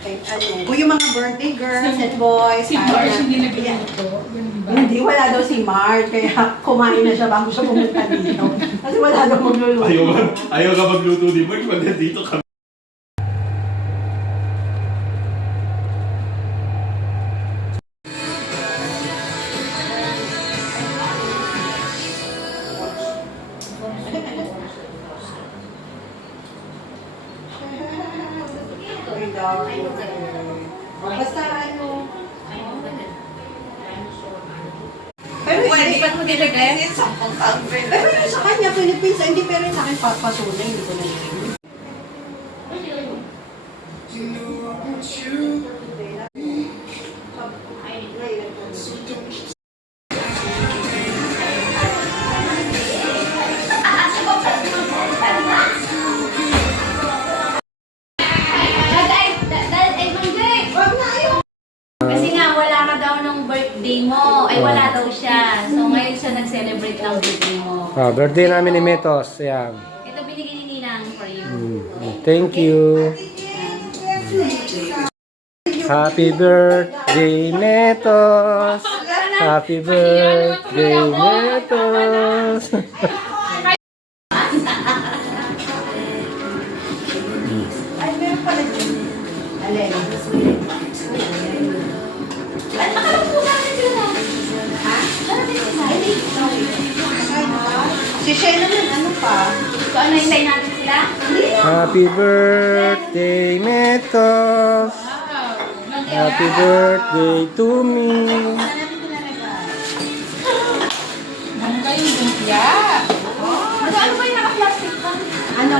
O yung mga birthday girls and boys. Si Marge hindi nagluluto. Hindi, wala daw si Marge. Kaya kumain na siya bago siya pumunta dito. Kasi wala daw magluluto. Ayaw ka magluto ni Marge pag nandito kami. Basta ano. Pero hindi pa mo nilagay? Pero yung sa kanya, Philippines, hindi pero yung sa akin papasunay, hindi ko na yun. Kasi nga, wala ka daw nung birthday mo. Ay, wala daw siya. So, ngayon siya nag-celebrate ng birthday mo. Birthday namin ni Metos. Ayan. Ito binigay ni Ninang for you. Thank you. Happy birthday, Metos. Happy birthday, Metos. Ay, meron pala dyan. Alin? At nakalap po namin yun ah. Ha? Ay, Si Shena naman, ano pa? so, ano, hintay natin sila? Happy birthday, Metos. Happy birthday to me. Ano kayong lumpia? Ano ba yung naka-plastic pa? Ano?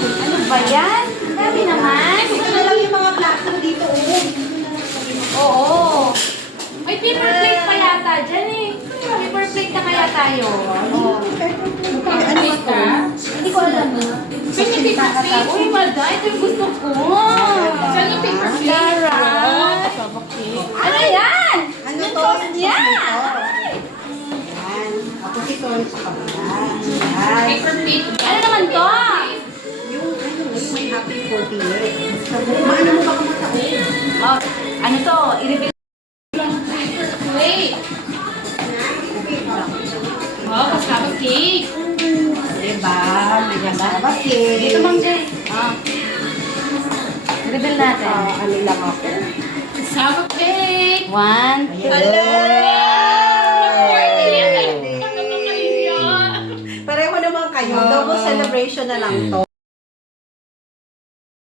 Ano ba yan? Ang dami naman. Ito na lang yung mga plastic dito. Oo. May paper plate pa yata dyan eh. Paper plate na kaya tayo. Ano ba ito? Hindi ko alam. Saan yung paper plate? Uy, Malda, ito yung gusto ko. Saan yung paper plate? Sarap. Ano yan? Ano Yung to? sauce niya. Yan. Ako si Tony sa kabila. Yan. Paper plate. Ano naman to? Yung may happy 48. Maano mo ba kumataon? Oh, ano to? I-reveal. Wait. Oh, kasama cake. Diba? May kasama cake. Dito, Ma'am Jay. I-reveal natin. Ano lang ako? Kasama cake. 1, 2, Pareho naman kayo. Double celebration na lang to.